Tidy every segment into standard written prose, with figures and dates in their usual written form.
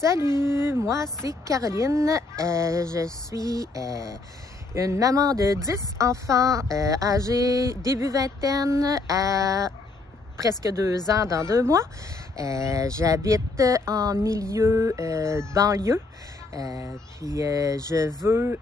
Salut, moi c'est Caroline. Je suis une maman de 10 enfants âgés début vingtaine à presque 2 ans dans 2 mois. J'habite en milieu banlieue. Puis je veux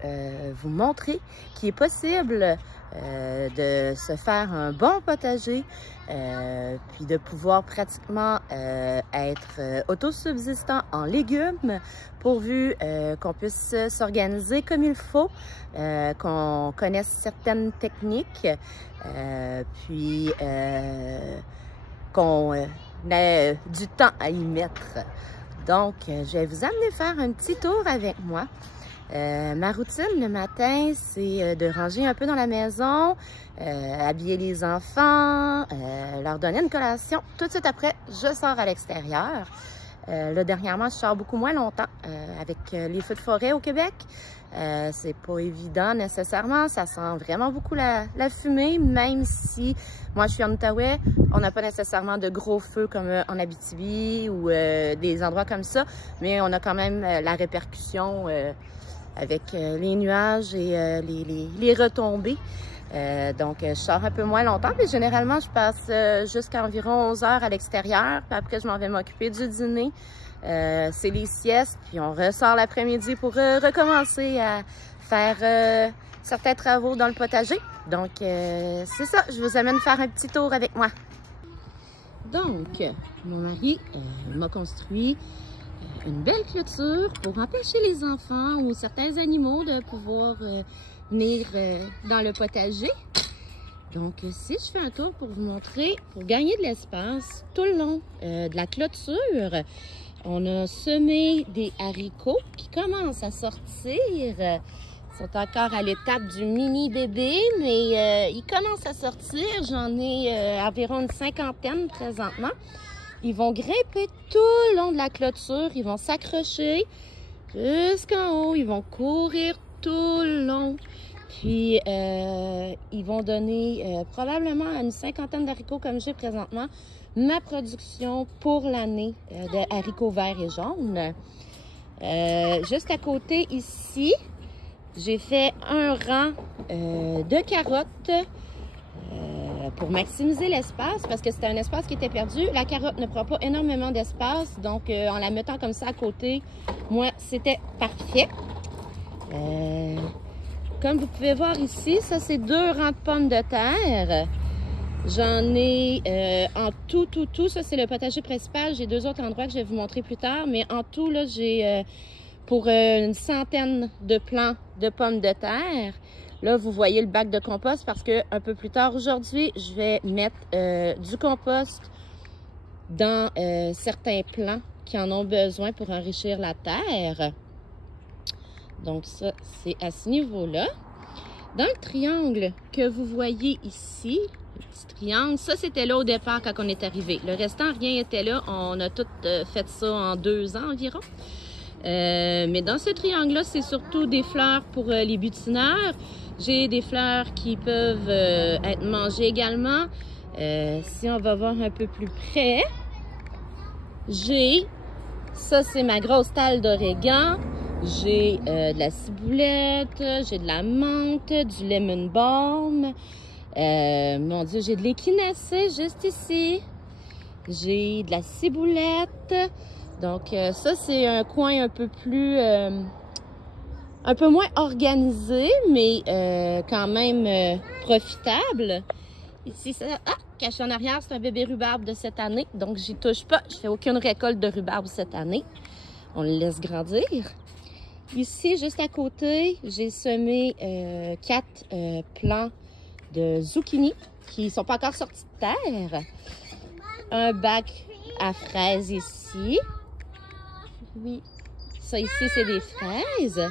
vous montrer qu'il est possible de se faire un bon potager, puis de pouvoir pratiquement être autosubsistant en légumes, pourvu qu'on puisse s'organiser comme il faut, qu'on connaisse certaines techniques, puis qu'on ait du temps à y mettre. Donc, je vais vous amener faire un petit tour avec moi. Ma routine le matin, c'est de ranger un peu dans la maison, habiller les enfants, leur donner une collation. Tout de suite après, je sors à l'extérieur. Là, dernièrement, je sors beaucoup moins longtemps avec les feux de forêt au Québec. C'est pas évident nécessairement, ça sent vraiment beaucoup la fumée, même si moi je suis en Outaouais, on n'a pas nécessairement de gros feux comme en Abitibi ou des endroits comme ça, mais on a quand même la répercussion avec les nuages et les retombées. Donc je sors un peu moins longtemps, mais généralement je passe jusqu'à environ 11 heures à l'extérieur, puis après je m'en vais m'occuper du dîner. C'est les siestes, puis on ressort l'après-midi pour recommencer à faire certains travaux dans le potager. Donc, c'est ça, je vous amène faire un petit tour avec moi. Donc, mon mari m'a construit une belle clôture pour empêcher les enfants ou certains animaux de pouvoir venir dans le potager. Donc, si je fais un tour pour vous montrer, pour gagner de l'espace tout le long de la clôture, on a semé des haricots qui commencent à sortir. Ils sont encore à l'étape du mini bébé, mais ils commencent à sortir. J'en ai environ une 50aine présentement. Ils vont grimper tout le long de la clôture. Ils vont s'accrocher jusqu'en haut. Ils vont courir tout le long. Puis, ils vont donner probablement une 50aine d'haricots comme j'ai présentement. Ma production pour l'année de haricots verts et jaunes. Juste à côté ici, j'ai fait un rang de carottes pour maximiser l'espace parce que c'était un espace qui était perdu. La carotte ne prend pas énormément d'espace, donc en la mettant comme ça à côté, moi, c'était parfait. Comme vous pouvez voir ici, ça c'est 2 rangs de pommes de terre. J'en ai en tout, ça c'est le potager principal. J'ai 2 autres endroits que je vais vous montrer plus tard, mais en tout, là, j'ai pour une 100aine de plants de pommes de terre. Là, vous voyez le bac de compost parce que un peu plus tard aujourd'hui, je vais mettre du compost dans certains plants qui en ont besoin pour enrichir la terre. Donc ça, c'est à ce niveau-là. Dans le triangle que vous voyez ici, le petit triangle, ça c'était là au départ quand on est arrivé. Le restant, rien n'était là. On a tout fait ça en 2 ans environ. Mais dans ce triangle-là, c'est surtout des fleurs pour les butineurs. J'ai des fleurs qui peuvent être mangées également. Si on va voir un peu plus près, ça c'est ma grosse talle d'origan. J'ai de la ciboulette, j'ai de la menthe, du lemon balm. Mon Dieu, j'ai de l'échinacée juste ici. J'ai de la ciboulette. Donc, ça, c'est un coin un peu plus... un peu moins organisé, mais quand même profitable. Ici, ça... Ah! Caché en arrière, c'est un bébé rhubarbe de cette année. Donc, j'y touche pas. Je fais aucune récolte de rhubarbe cette année. On le laisse grandir. Ici, juste à côté, j'ai semé 4 plants de zucchini qui ne sont pas encore sortis de terre. Un bac à fraises ici. Oui, ça ici, c'est des fraises.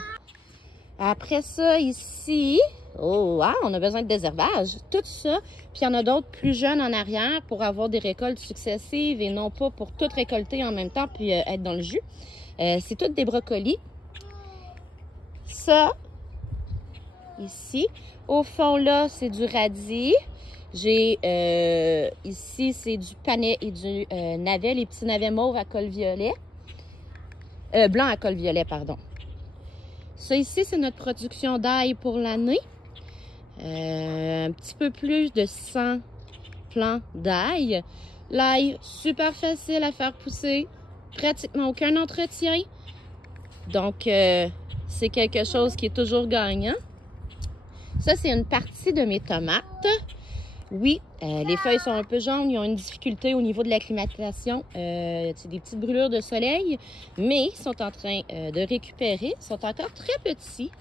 Après ça, ici, oh, wow, on a besoin de désherbage. Tout ça. Puis il y en a d'autres plus jeunes en arrière pour avoir des récoltes successives et non pas pour tout récolter en même temps puis être dans le jus. C'est toutes des brocolis. Ça, ici, au fond là, c'est du radis. J'ai ici, c'est du panais et du navet, les petits navets mauves à col violet. Blanc à col violet, pardon. Ça ici, c'est notre production d'ail pour l'année. Un petit peu plus de 100 plants d'ail. L'ail, super facile à faire pousser, pratiquement aucun entretien. Donc, c'est quelque chose qui est toujours gagnant. Ça, c'est une partie de mes tomates. Oui, les feuilles sont un peu jaunes, ils ont une difficulté au niveau de l'acclimatation. C'est des petites brûlures de soleil, mais ils sont en train de récupérer. Ils sont encore très petits.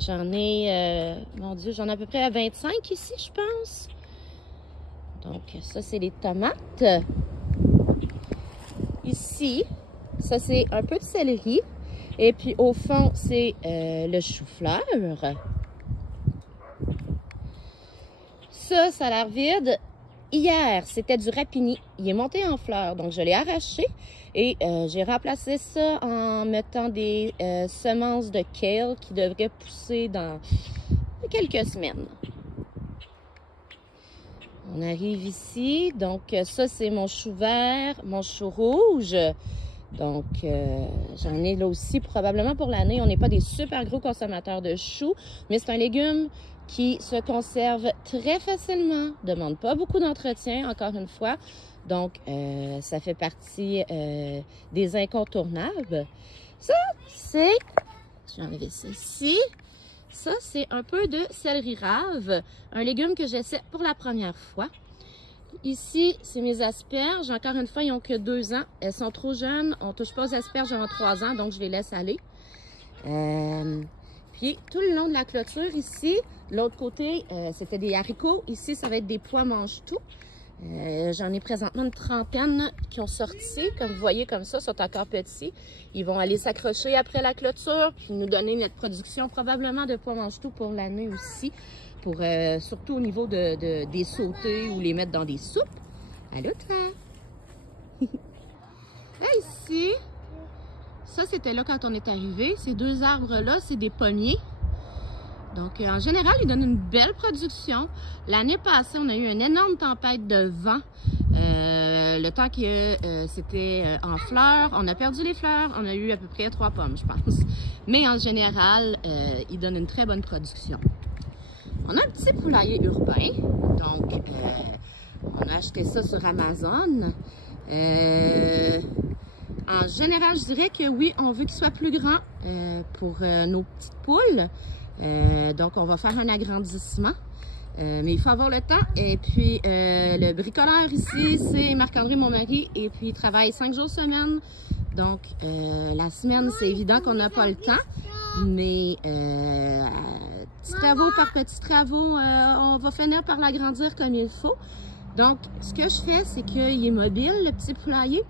J'en ai, mon Dieu, j'en ai à peu près à 25 ici, je pense. Donc, ça, c'est les tomates. Ici, ça, c'est un peu de céleri. Et puis, au fond, c'est le chou-fleur. Ça a l'air vide. Hier, c'était du rapini. Il est monté en fleurs, donc je l'ai arraché. Et j'ai remplacé ça en mettant des semences de kale qui devraient pousser dans quelques semaines. On arrive ici. Donc, ça, c'est mon chou vert, mon chou rouge. Donc, j'en ai là aussi probablement pour l'année. On n'est pas des super gros consommateurs de choux, mais c'est un légume qui se conserve très facilement, ne demande pas beaucoup d'entretien, encore une fois. Donc, ça fait partie des incontournables. Ça, c'est... Je vais enlever ceci. Ça, c'est un peu de céleri rave, un légume que j'essaie pour la première fois. Ici, c'est mes asperges. Encore une fois, ils n'ont que 2 ans. Elles sont trop jeunes. On ne touche pas aux asperges avant 3 ans, donc je les laisse aller. Puis, tout le long de la clôture, ici, de l'autre côté, c'était des haricots. Ici, ça va être des pois mange-tout. J'en ai présentement une trentaine qui ont sorti. Comme vous voyez, comme ça, sont encore petits. Ils vont aller s'accrocher après la clôture, puis nous donner notre production probablement de pois mange-tout pour l'année aussi. Pour, surtout au niveau des sautés ou les mettre dans des soupes. Allô, toi? Là, ici, ça, c'était là quand on est arrivé. Ces 2 arbres-là, c'est des pommiers. Donc, en général, ils donnent une belle production. L'année passée, on a eu une énorme tempête de vent. Le temps que c'était en fleurs, on a perdu les fleurs. On a eu à peu près 3 pommes, je pense. Mais en général, ils donnent une très bonne production. On a un petit poulailler urbain. Donc, on a acheté ça sur Amazon. En général, je dirais que oui, on veut qu'il soit plus grand pour nos petites poules. Donc, on va faire un agrandissement. Mais il faut avoir le temps. Et puis, le bricoleur ici, c'est Marc-André, mon mari. Et puis, il travaille 5 jours semaine. Donc, la semaine, c'est évident qu'on n'a pas le temps. Mais, petits travaux par petits travaux, on va finir par l'agrandir comme il faut. Donc, ce que je fais, c'est qu'il est mobile, le petit poulailler.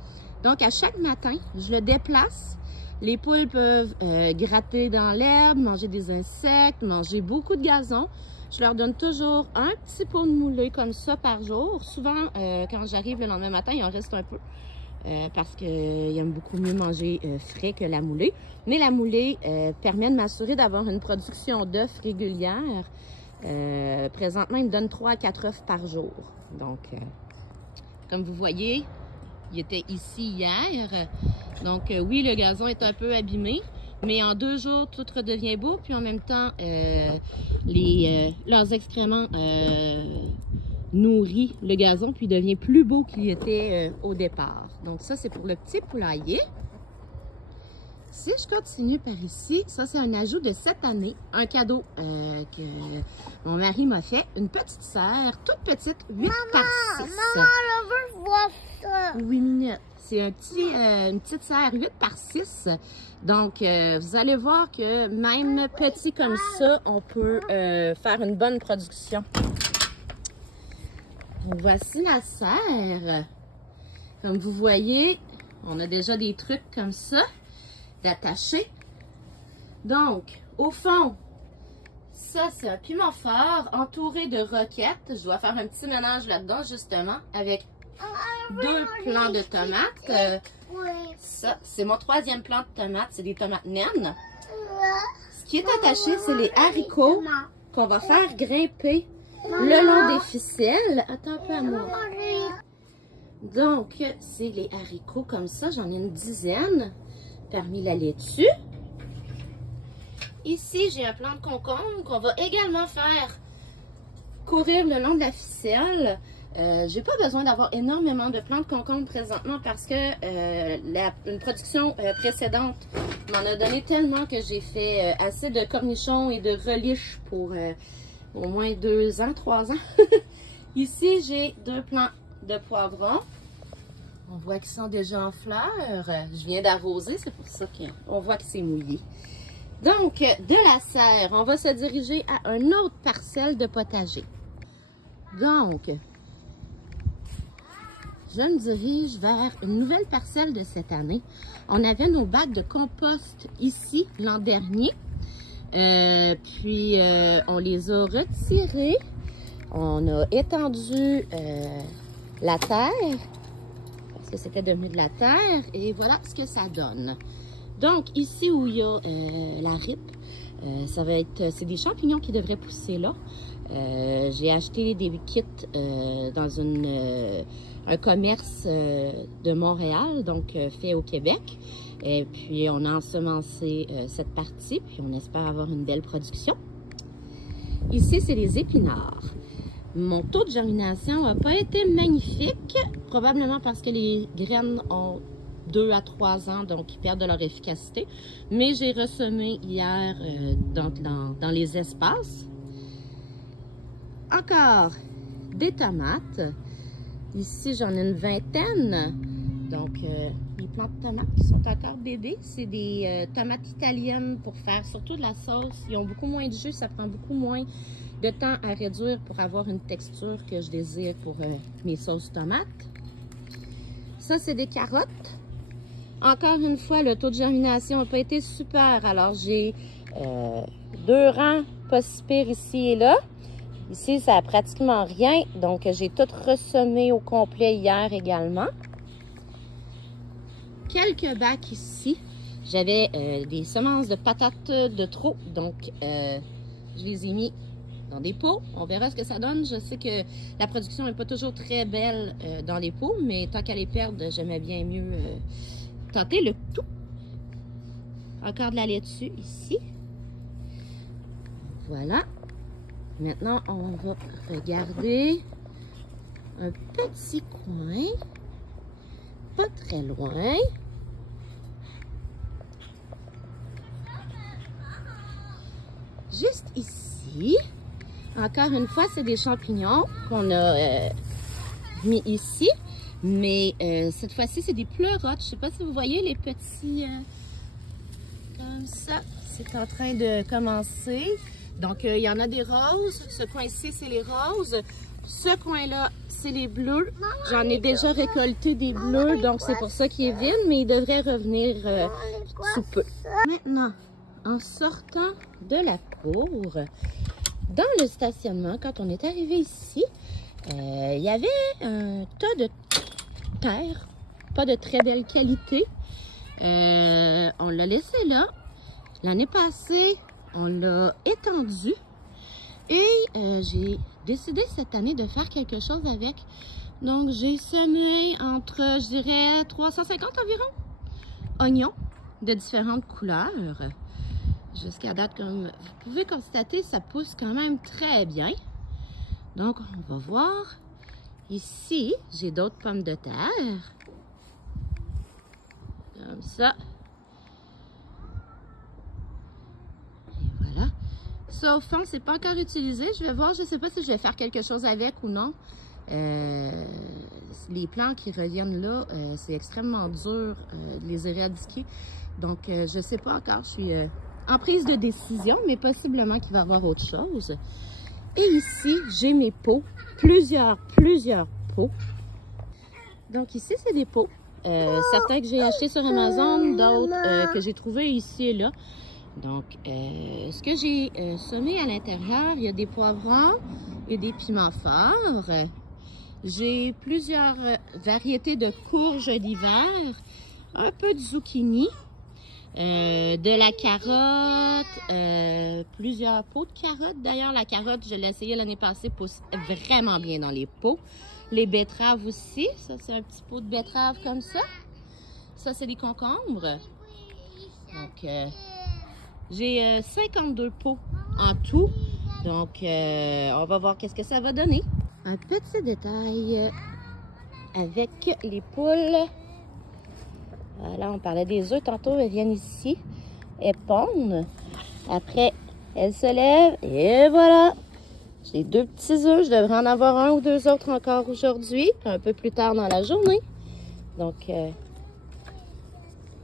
Donc, à chaque matin, je le déplace. Les poules peuvent gratter dans l'herbe, manger des insectes, manger beaucoup de gazon. Je leur donne toujours un petit pot de moulé comme ça par jour. Souvent, quand j'arrive le lendemain matin, il en reste un peu. Parce qu'ils aiment beaucoup mieux manger frais que la moulée. Mais la moulée permet de m'assurer d'avoir une production d'œufs régulière. Présentement, il me donne 3 à 4 œufs par jour. Donc, comme vous voyez, il était ici hier. Donc, oui, le gazon est un peu abîmé. Mais en 2 jours, tout redevient beau. Puis en même temps, leurs excréments nourrit le gazon, puis il devient plus beau qu'il était au départ. Donc ça, c'est pour le petit poulailler. Si je continue par ici, ça c'est un ajout de cette année, un cadeau que mon mari m'a fait. Une petite serre, toute petite, 8 par 6. Maman, je veux voir ça. 8 minutes. C'est une petite serre 8 par 6. Donc, vous allez voir que même petit comme ça, on peut faire une bonne production. Voici la serre. Comme vous voyez, on a déjà des trucs comme ça d'attacher. Donc, au fond, ça c'est un piment fort entouré de roquettes. Je dois faire un petit ménage là-dedans justement avec 2 plants de tomates. Ça, c'est mon 3e plant de tomates. C'est des tomates naines. Ce qui est attaché, c'est les haricots qu'on va faire grimper le long des ficelles. Attends un peu à moi. Donc, c'est les haricots comme ça. J'en ai une dizaine parmi la laitue. Ici, j'ai un plant de concombre qu'on va également faire courir le long de la ficelle. J'ai pas besoin d'avoir énormément de plants de concombre présentement parce que une production précédente m'en a donné tellement que j'ai fait assez de cornichons et de relish pour au moins 2 ans, 3 ans. Ici, j'ai 2 plants de poivrons. On voit qu'ils sont déjà en fleurs. Je viens d'arroser, c'est pour ça qu'on voit que c'est mouillé. Donc, de la serre, on va se diriger à une autre parcelle de potager. Donc, je me dirige vers une nouvelle parcelle de cette année. On avait nos bacs de compost ici l'an dernier. Puis, on les a retirés. On a étendu la terre, parce que c'était devenu de la terre. Et voilà ce que ça donne. Donc, ici où il y a la ripe, c'est des champignons qui devraient pousser là. J'ai acheté des kits dans un commerce de Montréal, donc fait au Québec. Et puis, on a ensemencé cette partie, puis on espère avoir une belle production. Ici, c'est les épinards. Mon taux de germination n'a pas été magnifique, probablement parce que les graines ont 2 à 3 ans, donc ils perdent de leur efficacité. Mais j'ai ressemé hier dans les espaces. Encore des tomates. Ici, j'en ai une vingtaine. Donc, les plants de tomates qui sont encore bébés, c'est des tomates italiennes pour faire surtout de la sauce. Ils ont beaucoup moins de jus, ça prend beaucoup moins de temps à réduire pour avoir une texture que je désire pour mes sauces tomates. Ça, c'est des carottes. Encore une fois, le taux de germination n'a pas été super. Alors, j'ai 2 rangs pas si pires ici et là. Ici, ça n'a pratiquement rien. Donc, j'ai tout ressemé au complet hier également. Quelques bacs ici. J'avais des semences de patates de trop. Donc, je les ai mis dans des pots. On verra ce que ça donne. Je sais que la production n'est pas toujours très belle dans les pots, mais tant qu'à les perdre, j'aimais bien mieux tenter le tout. Encore de la laitue ici. Voilà. Maintenant, on va regarder un petit coin, pas très loin. Juste ici. Encore une fois, c'est des champignons qu'on a mis ici. Mais cette fois-ci, c'est des pleurotes. Je ne sais pas si vous voyez les petits... comme ça. C'est en train de commencer. Donc, il y en a des roses. Ce coin-ci, c'est les roses. Ce coin-là, c'est les bleus. J'en ai déjà récolté des bleus, donc c'est pour ça qu'il est vide, mais il devrait revenir sous peu. Maintenant, en sortant de la cour, dans le stationnement, quand on est arrivé ici, il y avait un tas de terre, pas de très belle qualité. On l'a laissé là. L'année passée, on l'a étendu et j'ai décidé cette année de faire quelque chose avec. Donc, j'ai semé entre, je dirais, 350 environ oignons de différentes couleurs. Jusqu'à date, comme vous pouvez constater, ça pousse quand même très bien. Donc, on va voir. Ici, j'ai d'autres pommes de terre. Comme ça. Et voilà. Ça, au fond, c'est pas encore utilisé. Je vais voir, je sais pas si je vais faire quelque chose avec ou non. Les plants qui reviennent là, c'est extrêmement dur de les éradiquer. Donc, je sais pas encore. Je suis en prise de décision, mais possiblement qu'il va y avoir autre chose. Et ici, j'ai mes pots. Plusieurs pots. Donc, ici, c'est des pots. Certains que j'ai achetés sur Amazon, d'autres que j'ai trouvés ici et là. Donc, ce que j'ai semé à l'intérieur, il y a des poivrons et des piments forts. J'ai plusieurs variétés de courges d'hiver, un peu de zucchini, de la carotte, plusieurs pots de carottes. D'ailleurs, la carotte, je l'ai essayé l'année passée, pousse vraiment bien dans les pots. Les betteraves aussi. Ça, c'est un petit pot de betteraves comme ça. Ça, c'est des concombres. Donc, j'ai 52 pots en tout. Donc, on va voir qu'est-ce que ça va donner. Un petit détail avec les poules. Voilà, on parlait des œufs tantôt. Elles viennent ici. Elles pondent. Après, elles se lèvent. Et voilà. J'ai 2 petits œufs. Je devrais en avoir 1 ou 2 autres encore aujourd'hui. Un peu plus tard dans la journée. Donc,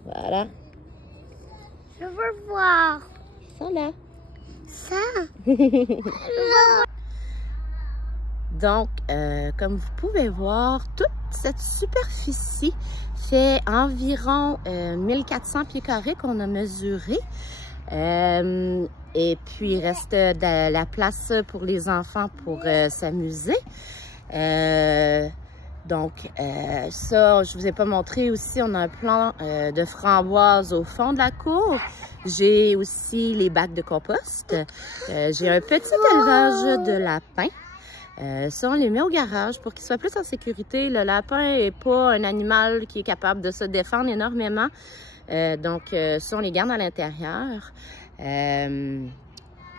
voilà. Je veux voir. Ils sont là. Ça. Donc, comme vous pouvez voir, toute cette superficie fait environ 1400 pieds carrés qu'on a mesuré. Et puis, il reste de la place pour les enfants pour s'amuser. Donc, ça, je vous ai pas montré aussi, on a un plan de framboises au fond de la cour. J'ai aussi les bacs de compost. J'ai un petit élevage de lapins. Ça, on les met au garage pour qu'ils soient plus en sécurité. Le lapin n'est pas un animal qui est capable de se défendre énormément. Donc, ça, on les garde à l'intérieur.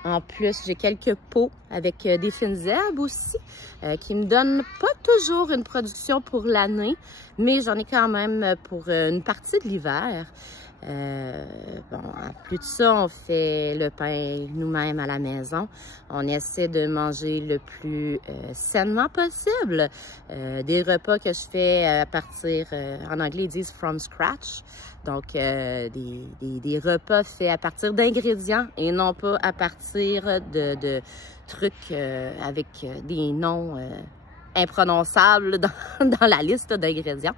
En plus, j'ai quelques pots avec des fines herbes aussi, qui me donnent pas toujours une production pour l'année, mais j'en ai quand même pour une partie de l'hiver. Bon, en plus de ça, on fait le pain nous-mêmes à la maison. On essaie de manger le plus sainement possible. Des repas que je fais à partir, en anglais ils disent from scratch. Donc, des repas faits à partir d'ingrédients et non pas à partir de trucs avec des noms imprononçables dans la liste d'ingrédients.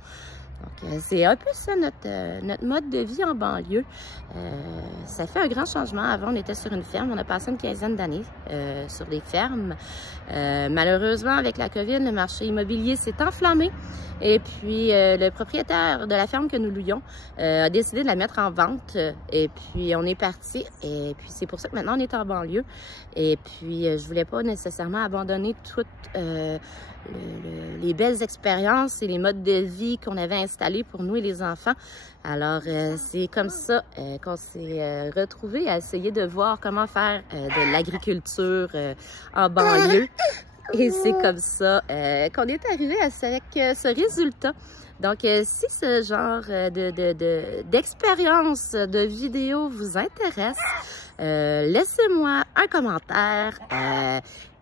Donc, c'est un peu ça notre mode de vie en banlieue. Ça fait un grand changement. Avant, on était sur une ferme. On a passé une quinzaine d'années sur des fermes. Malheureusement, avec la COVID, le marché immobilier s'est enflammé. Et puis, le propriétaire de la ferme que nous louions a décidé de la mettre en vente. Et puis, on est parti. Et puis, c'est pour ça que maintenant, on est en banlieue. Et puis, je voulais pas nécessairement abandonner toutes les belles expériences et les modes de vie qu'on avait installés pour nous et les enfants. Alors, c'est comme ça qu'on s'est retrouvés à essayer de voir comment faire de l'agriculture en banlieue. Et c'est comme ça qu'on est arrivé avec ce résultat. Donc, si ce genre d'expérience de vidéo vous intéresse, laissez-moi un commentaire,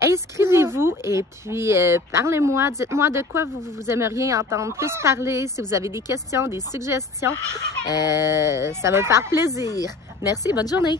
inscrivez-vous et puis parlez-moi, dites-moi de quoi vous aimeriez entendre plus parler, si vous avez des questions, des suggestions, ça va me faire plaisir. Merci, bonne journée!